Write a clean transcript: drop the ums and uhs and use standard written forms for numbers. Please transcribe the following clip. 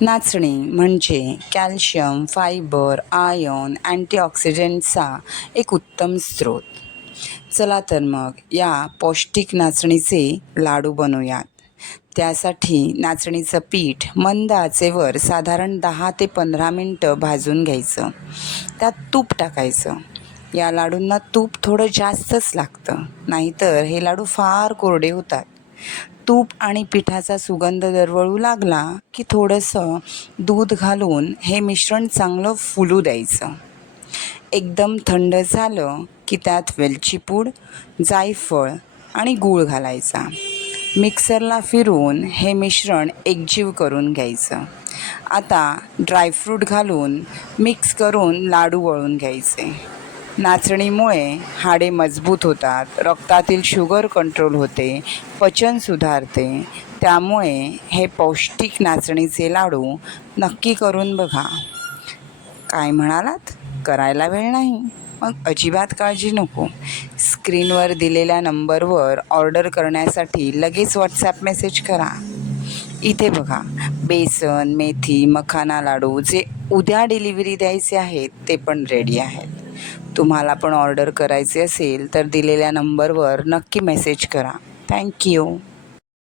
नाचणी म्हणजे calcium, fibre, iron, अँटीऑक्सिडंटचा एक उत्तम स्रोत. चला तर मग या पौष्टिक नाचणीचे लाडू बनवूयात. त्यासाठी नाचणीचं पीठ मंद आचेवर साधारण 10 ते 15 मिनटं भाजून घ्यायचं. त्यात तूप टाकायचं. या लाडूंना तूप थोडं जास्तच लागतं, नाहीतर हे लाडू फार कोरडे होतात. तूप आणि पिठाचा सुगंध दरवळू लागला की थोडंसं दूध घालून हे मिश्रण चांगलं फुलू द्यायचं. एकदम थंड झालं की त्यात वेलची पूड, जायफळ आणि गूळ घालायचा. मिक्सरला फिरवून हे मिश्रण एकजीव करून घ्यायचं. आता ड्रायफ्रूट घालून मिक्स करून लाडू वळून घ्यायचे. नाचणीमुळे हाडे मजबूत होतात, रक्तातील शुगर कंट्रोल होते, पचन सुधारते. त्यामुळे हे पौष्टिक नाचणीचे लाडू नक्की करून बघा. काय म्हणालात? करायला वेळ नाही? मग अजिबात काळजी नको. स्क्रीनवर दिलेल्या नंबरवर ऑर्डर करण्यासाठी लगेच व्हॉट्सॲप मेसेज करा. इथे बघा, बेसन, मेथी, मखाना लाडू जे उद्या डिलिव्हरी द्यायचे आहेत ते पण रेडी आहेत. तुम्हाला पण ऑर्डर करायचे असेल तर दिलेल्या नंबरवर नक्की मेसेज करा. थँक्यू.